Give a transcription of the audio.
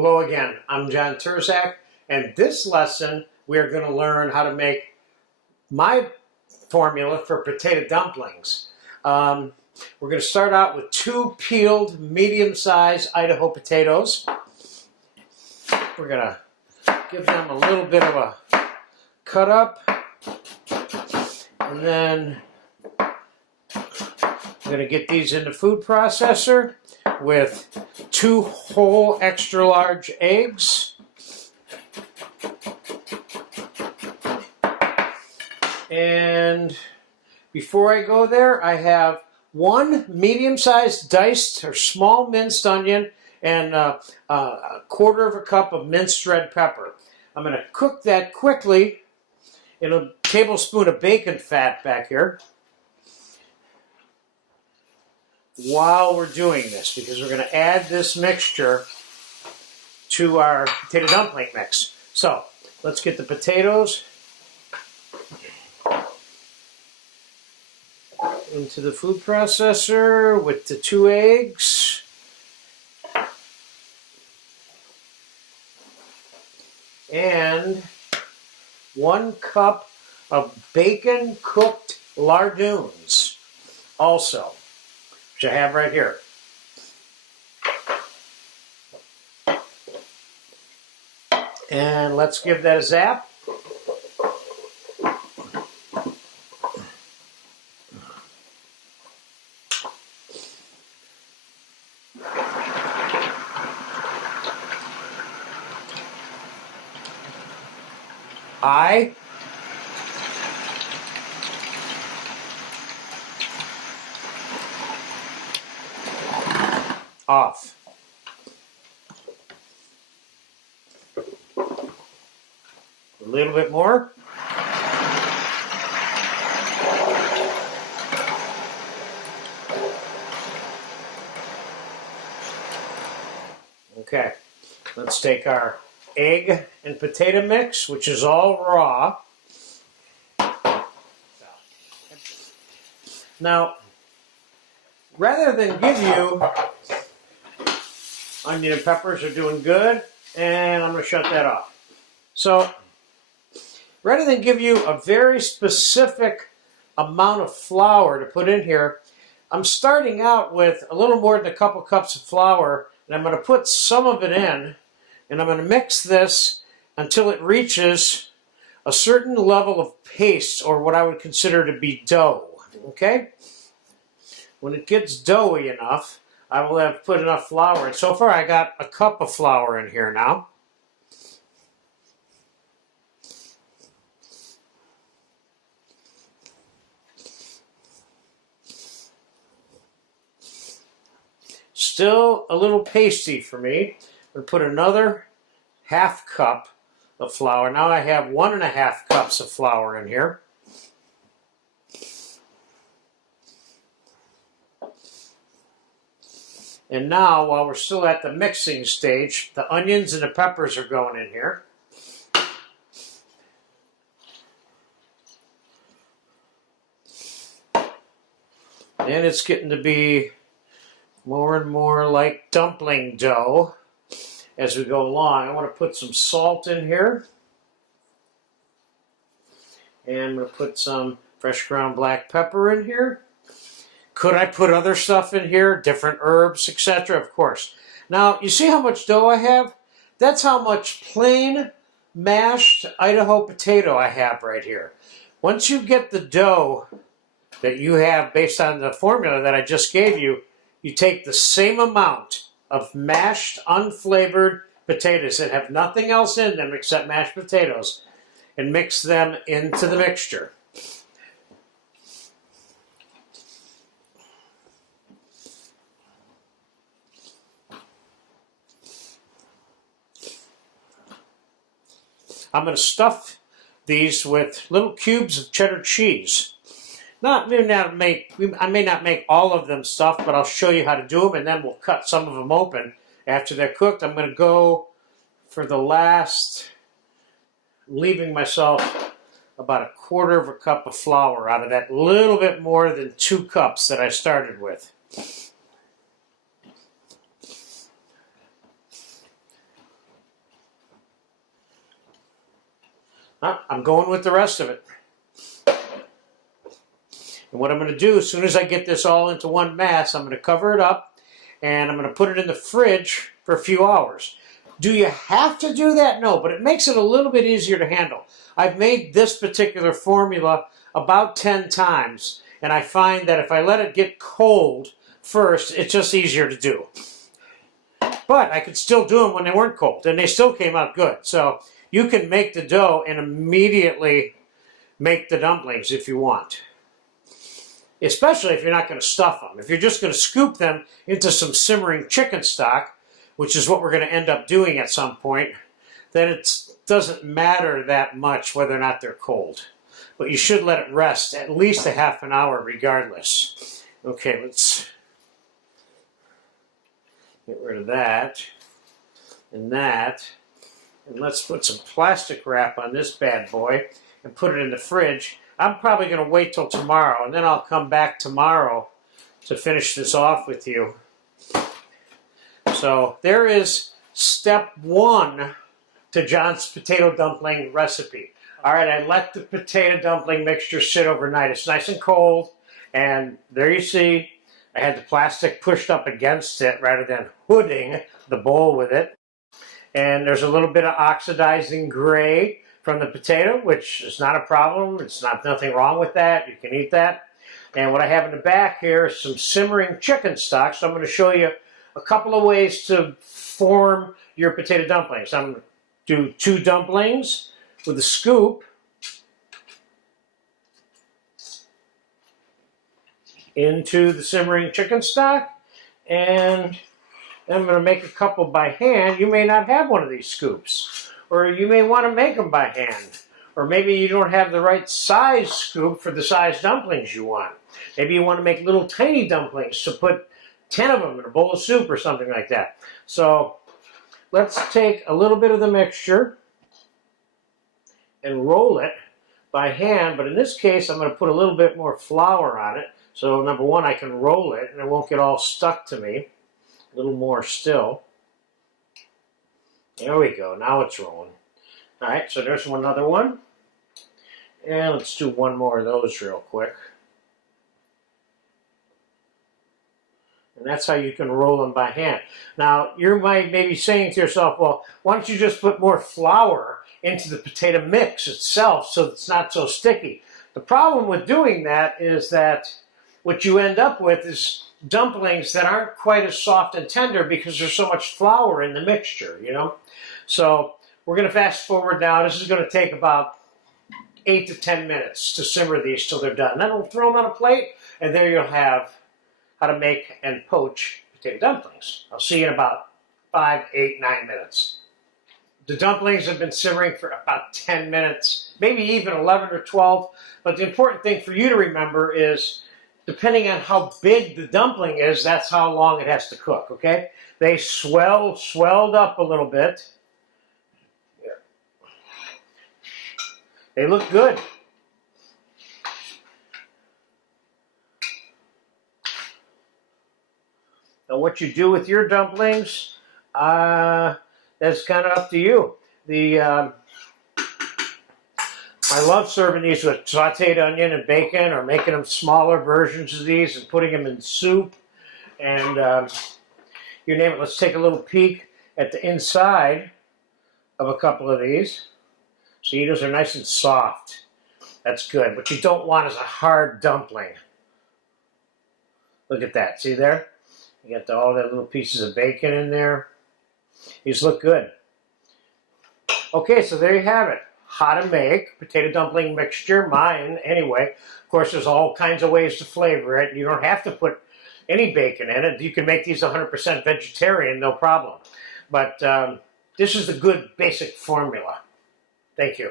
Hello again, I'm John Turzak, and this lesson we are going to learn how to make my formula for potato dumplings. We're going to start out with 2 peeled medium-sized Idaho potatoes. We're going to give them a little bit of a cut up, and then I'm going to get these in the food processor with 2 whole extra large eggs, and before I go there, I have 1 medium-sized diced or small minced onion and a 1/4 cup of minced red pepper. I'm going to cook that quickly in a tablespoon of bacon fat back here while we're doing this, because we're going to add this mixture to our potato dumpling mix. So let's get the potatoes into the food processor with the 2 eggs. And 1 cup of bacon cooked lardoons also, which I have right here. And let's give that a zap. Off. A little bit more. Okay, let's take our egg and potato mix, which is all raw. Now, rather than give you, onion and peppers are doing good, and I'm going to shut that off. So, rather than give you a very specific amount of flour to put in here, I'm starting out with a little more than a couple cups of flour, and I'm going to put some of it in, and I'm going to mix this until it reaches a certain level of paste, or what I would consider to be dough. Okay? When it gets doughy enough, I will have put enough flour in. So far I got a cup of flour in here now. Still a little pasty for me. I'm going to put another 1/2 cup of flour. Now I have 1.5 cups of flour in here. And now, while we're still at the mixing stage, the onions and the peppers are going in here. And it's getting to be more and more like dumpling dough as we go along. I want to put some salt in here. And I'm going to put some fresh ground black pepper in here. Could I put other stuff in here, different herbs, etc.? Of course. Now, you see how much dough I have? That's how much plain mashed Idaho potato I have right here. Once you get the dough that you have based on the formula that I just gave you, you take the same amount of mashed, unflavored potatoes that have nothing else in them except mashed potatoes and mix them into the mixture. I'm going to stuff these with little cubes of cheddar cheese. I may not make all of them stuffed, but I'll show you how to do them, and then we'll cut some of them open after they're cooked. I'm going to go for the last, leaving myself about 1/4 cup of flour out of that little bit more than 2 cups that I started with. I'm going with the rest of it. And what I'm going to do, as soon as I get this all into one mass, I'm going to cover it up and I'm going to put it in the fridge for a few hours. Do you have to do that? No, but it makes it a little bit easier to handle. I've made this particular formula about 10 times, and I find that if I let it get cold first, it's just easier to do. But I could still do them when they weren't cold, and they still came out good. So you can make the dough and immediately make the dumplings if you want. Especially if you're not going to stuff them. If you're just going to scoop them into some simmering chicken stock, which is what we're going to end up doing at some point, then it doesn't matter that much whether or not they're cold. But you should let it rest at least a half an hour regardless. Okay, let's get rid of that and that. And let's put some plastic wrap on this bad boy and put it in the fridge. I'm probably going to wait till tomorrow, and then I'll come back tomorrow to finish this off with you. So there is step 1 to John's potato dumpling recipe. All right, I let the potato dumpling mixture sit overnight. It's nice and cold, and there you see I had the plastic pushed up against it rather than hooding the bowl with it. And there's a little bit of oxidizing gray from the potato, which is not a problem. It's nothing wrong with that. You can eat that. And what I have in the back here is some simmering chicken stock. So I'm going to show you a couple of ways to form your potato dumplings. I'm going to do 2 dumplings with a scoop into the simmering chicken stock, and I'm going to make a couple by hand. You may not have one of these scoops, or you may want to make them by hand, or maybe you don't have the right size scoop for the size dumplings you want. Maybe you want to make little tiny dumplings to put 10 of them in a bowl of soup or something like that. So let's take a little bit of the mixture and roll it by hand, but in this case I'm going to put a little bit more flour on it. So number 1, I can roll it and it won't get all stuck to me. A little more still. There we go, now it's rolling. All right, so there's another one. And let's do one more of those real quick. And that's how you can roll them by hand. Now, you might maybe saying to yourself, well, why don't you just put more flour into the potato mix itself so it's not so sticky? The problem with doing that is that what you end up with is dumplings that aren't quite as soft and tender because there's so much flour in the mixture, you know? So we're going to fast forward now. This is going to take about 8 to 10 minutes to simmer these till they're done. Then we'll throw them on a plate, and there you'll have how to make and poach potato dumplings. I'll see you in about 5, 8, 9 minutes. The dumplings have been simmering for about 10 minutes, maybe even 11 or 12. But the important thing for you to remember is, depending on how big the dumpling is, that's how long it has to cook, okay? They swelled up a little bit. Here. They look good. Now, what you do with your dumplings, that's kind of up to you. I love serving these with sautéed onion and bacon, or making them smaller versions of these and putting them in soup. And you name it. Let's take a little peek at the inside of a couple of these. See, those are nice and soft. That's good. What you don't want is a hard dumpling. Look at that. See there? You got all that little pieces of bacon in there. These look good. Okay, so there you have it. How to make potato dumpling mixture, mine anyway. Of course, there's all kinds of ways to flavor it. You don't have to put any bacon in it. You can make these 100% vegetarian, no problem. But this is the good basic formula. Thank you.